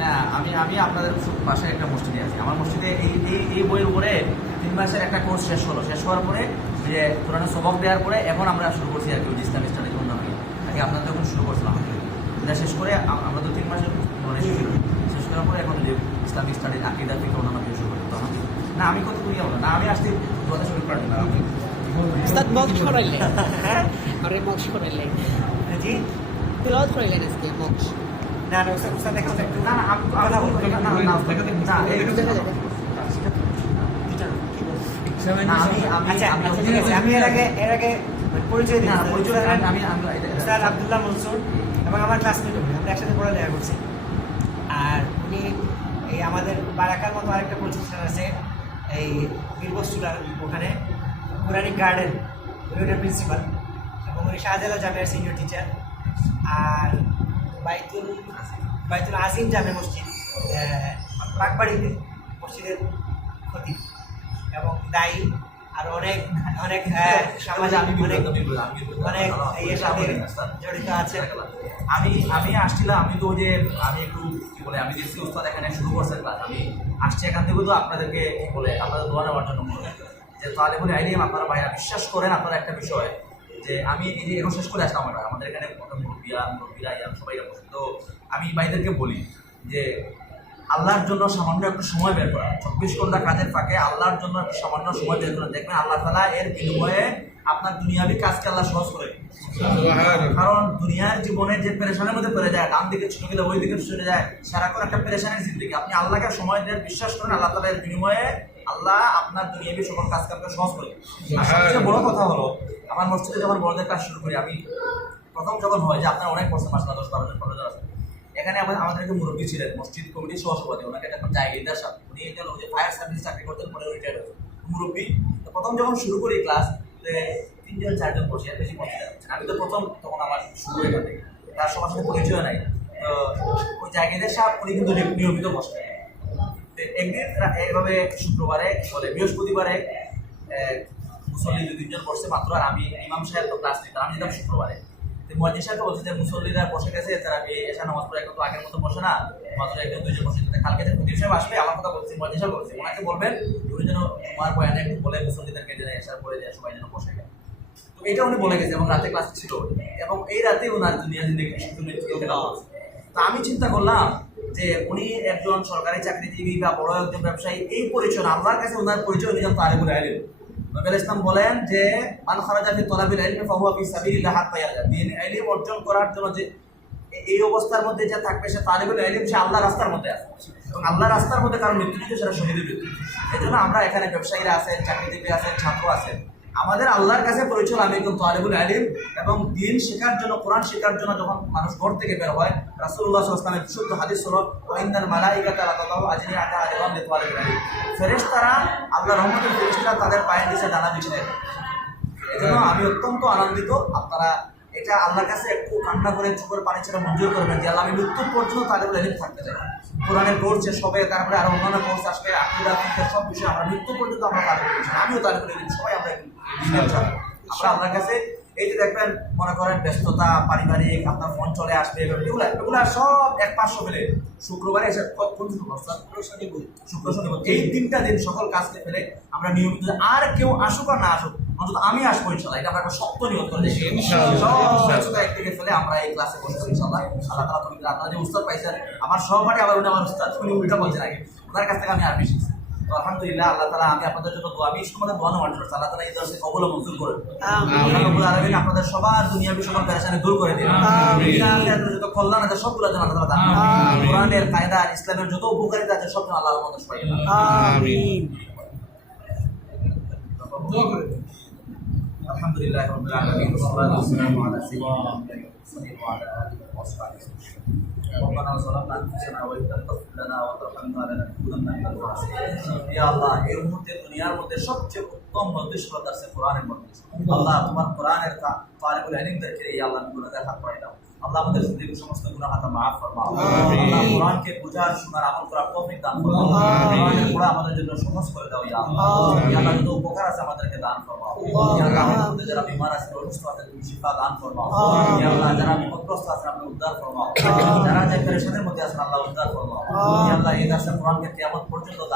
না, আমি আপনাদের পাশে একটা মসজিদে আছি। আমার মসজিদে এই বইয়ের উপরে 3 মাসের একটা কোর্স শেষ হওয়ার পরে যে কোরআনের সবক দেওয়ার পরে এখন আমরা শুরু করছি আর কি ইসলাম স্টাডির জন্য আগে আপনাদের যখন শুরু করছিলাম এটা শেষ করে আমরা তো 3 মাসের মানে শেষ করার পরে এখন যে ইসলামিক স্টাডির আকিদা থেকে অন্যান্য বিষয় শুরু করতে হবে। না আমি কত করি না আমি আসছি কথা শুরু করি না আমি Ustad mox সরাইলে আরে mox সরাইলে জি তেলাওয়াত সরাইলেন আজকে mox না না উস্তাদ দেখা যায় না না আমি কথা বলবো না না না না এই দেখা যাবে আমি এর আগে পরিচয় দিই আমি স্যার আব্দুল্লাহ মনসুর এবং আমার ক্লাসমেট আমরা একসাথে পড়ালেখা করছি। আর উনি এই আমাদের বারাকার মতো আরেকটা প্রতিষ্ঠান আছে এই বীরবস্তুলার ওখানে কোরআনিক গার্ডেন, উনি ওটার প্রিন্সিপাল এবং উনি শাহজালাল জামিয়ার সিনিয়র টিচার। আর বাইতুল আজিম জামে মসজিদ বাগবাড়িতে মসজিদের খতিব এবং দায়ী আর অনেক অনেক সামাজিক অনেক ইয়ের সাথে জড়িত আছে। আমি আসছিলাম, আমি তো যে আমি একটু কি বলে আমি দেখছি উস্তাদ এখানে শুরু করছেন ক্লাস, আমি আসছি এখান থেকে তো আপনাদেরকে কি বলে আপনাদের দোয়া নেওয়ার জন্য যে তাহলে বলে আইলিম আপনারা ভাইরা বিশ্বাস করেন আপনারা একটা বিষয় যে আমি এই যে এখন শেষ করে আসলাম আমাদের এখানে মুরব্বীরা সবাই তো আমি ভাইদেরকে বলি যে আল্লাহর জন্য সামান্য একটু সময় বের করা, 24 ঘন্টা কাজের ফাঁকে আল্লাহর জন্য একটু সামান্য সময় বের করা, দেখবেন আল্লাহ তাআলা এর বিনিময়ে আপনার দুনিয়াবি কাজকে আল্লাহ সহজ করে। কারণ দুনিয়ার জীবনে যে পেরেশানের মধ্যে পড়ে যায়, ডান দিকে ছুটে গেলে ওই দিকে ছুটে যায়, সারাক্ষণ একটা পেরেশানের জিন্দেগি, আপনি আল্লাহকে সময় দেন, বিশ্বাস করেন আল্লাহ তাআলা এর বিনিময়ে আল্লাহ আপনার দুনিয়াবি সকল কাজকে আপনাকে সহজ করে। আর সবচেয়ে বড় কথা হলো আমার মসজিদে যখন বড়দের কাজ শুরু করি, আমি প্রথম যখন হয় যে আপনার অনেক বছর মাসলা 10-12 জন 15 জন আছে, এখানে আমাদেরকে মুরব্বী ছিলেন মসজিদ কমিটির সহসভাপতি, ওনাকে এখন জাহিদার সাহেব, উনি এটা যে ফায়ার সার্ভিস চাকরি করতেন, পরে রিটায়ার্ড হয়েছেন মুরব্বী। তো প্রথম যখন শুরু করি ক্লাস 3-4 জন বসে, আর বেশি বসে যাচ্ছে, আমি তো প্রথম তখন আমার শুরু এখান থেকে, তার সবার সাথে পরিচয় নাই। তো ওই জাহিদার সাহেব উনি কিন্তু নিয়মিত বসতেন। একদিন এইভাবে শুক্রবারে বলে বৃহস্পতিবারে মুসল্লি 2-3 জন বসছে মাত্র, আর আমি ইমাম সাহেব তো ক্লাস নিতাম, আমি যেতাম শুক্রবারে। মুয়াজ্জিন সাহেব বলছে যে মুসল্লিরা বসে গেছে, তারা এসে নামাজ পড়ে এখন তো আগের মতো বসে না, মাত্র 1-2 জন বসে। কালকে যে খতিব সাহেব আসবে আমার কথা বলছি, মুয়াজ্জিন সাহেব বলছে ওনাকে বলবেন উনি যেন আমার বয়ানে একটু বলে মুসল্লিদেরকে যে এসার পরে যে সবাই যেন বসে গেল। তো এটা উনি বলে গেছে এবং রাতে ক্লাস ছিল, এবং এই রাতে ওনার দুনিয়া জিন্দেগি তো আমি চিন্তা করলাম যে উনি একজন সরকারি চাকরিজীবী বা বড় একজন ব্যবসায়ী, এই পরিচয় আল্লাহর কাছে ওনার পরিচয় নিয়ে তালিবুল ইলম। নবী আলাইহিস সালাম বলেন যে মান খারাজা ফি তালাবিল ইলমি ফাহুয়া ফি সাবিলিল্লাহ হাত্তা ইয়ারজা, দ্বীন ইলম অর্জন করার জন্য যে এই অবস্থার মধ্যে যে থাকবে সে তালিবুল ইলম, সে আল্লাহর রাস্তার মধ্যে আছে, এবং আল্লাহর রাস্তার মধ্যে কারণ মৃত্যু নিতে সেটা শহীদের মৃত্যু। এই জন্য আমরা এখানে ব্যবসায়ীরা আছেন, চাকরিজীবী আছেন, ছাত্র আছেন, আমাদের আল্লাহর কাছে পরিচয় আমি একজন তালিবুল ইলম, এবং দ্বীন শেখার জন্য কোরআন শেখার জন্য যখন মানুষ ঘর থেকে বের হয়, রাসূলুল্লাহ সাল্লাল্লাহু আলাইহি ওয়াসাল্লামের বিশুদ্ধ হাদিস হলো ওয়া ইন্নাল মালাইকাতা লাতাদাউ আজনিহাতা আজরান লিতালিবিল ইলম, ফেরেশতারা আল্লাহর রহমতের ফেরেশতারা তাদের পায়ের নিচে ডানা বিছিয়ে দেয়। এজন্য আমি অত্যন্ত আনন্দিত, আপনারা এটা আল্লাহর কাছে একটু কান্না করে চোখের পানি ছেড়ে মঞ্জুর করবেন যে আল্লাহ আমি মৃত্যুর পর্যন্ত তালিবুল ইলম থাকতে চাই। কোরআনের কোর্স শেষ হবে, তারপরে আরো অন্যান্য কোর্স আসবে, আকীদা ফিকহ সব বিষয়ে আমরা মৃত্যু পর্যন্ত আমরা তালিবুল ইলম, আমিও তালিবুল ইলম, সবাই আমরা আমরা আল্লাহর কাছে। এই যে দেখবেন মনে করেন ব্যস্ততা, পারিবারিক আপনার ফোন চলে আসবে, এগুলা সব এক পাঁচশো ফেলে শুক্রবারে এসে শুক্র শনিবার এই 3টা দিন সকল কাজকে ফেলে আমরা নিয়মিত, আর কেউ আসুক আর না আসুক অন্তত আমি আসবো ইনশাল্লাহ, এটা আমরা একটা শক্ত নিয়ম করে সব ব্যস্ততা একদিকে ফেলে আমরা এই ক্লাসে বসবো ইনশাল্লাহ। আল্লাহ তাআলা তুমি আপনারা যে উস্তাদ পাইছেন, আমার সহপাঠী আবার উনি আমার উস্তাদ, উনি উল্টা বলছেন আগে, ওনার কাছ থেকে আমি আর বেশি। তো আলহামদুলিল্লাহ আল্লাহ তাআলা আমি আপনাদের জন্য দোয়া, আমি সময় দোয়া নেওয়ার জন্য আল্লাহ তাআলা এই দর্শে কবুল ও মঞ্জুর করে আল্লাহ রাব্বুল আলামিন আপনাদের সবার দুনিয়াবি সকল পেরেশানি দূর করে দিন, যত কল্যাণ আছে সবগুলো যেন আল্লাহ তাআলা দান করেন, কোরআনের কায়দা ইসলামের যত উপকারিতা আছে সব যেন আল্লাহ আমাদের সবাই আমিন। আলহামদুলিল্লাহ রাব্বিল আলামিন, ওয়াসসালাতু ওয়াসসালামু আলা সাইয়্যিদিনা ওয়া আলা আলিহি ওয়া সাহবিহি ربنا ظلمنا انفسنا وان لم تغفر لنا وترحمنا لنكونن من الخاسرين। ইয়া আল্লাহ এই মুহূর্তে দুনিয়ার মধ্যে সবচেয়ে উত্তম মধ্যস্থতা আছে কোরআনের মধ্যে। আল্লাহ তোমার কোরআনের তালিবুল ইলমদেরকে ইয়া আল্লাহ গুনাহগার হাত পাই দাও, আল্লাহ আমাদের জিন্দেগির সমস্ত গুনাহ খাতা maaf ফরমাও, আল্লাহ কোরআনকে বুঝার শোনার আমল করার তৌফিক দান করো, কোরআনের পড়া আমাদের জন্য সহজ করে দাও ইয়া আল্লাহ। ইয়া আল্লাহ যত উপকার আছে আমাদেরকে দান ফরমাও, ইয়া আল্লাহ আমাদের যারা বিমার আছে অসুস্থ আছে তুমি শিফা দান ফরমাও, ইয়া আল্লাহ যারা বিপদগ্রস্ত আছে আপনি উদ্ধার ফরমাও, যারা যে পেরেশানির মধ্যে আছেন আল্লাহ উদ্ধার ফরমাও আল্লাহ এই দাসের কোরআনকে কিয়ামত পর্যন্ত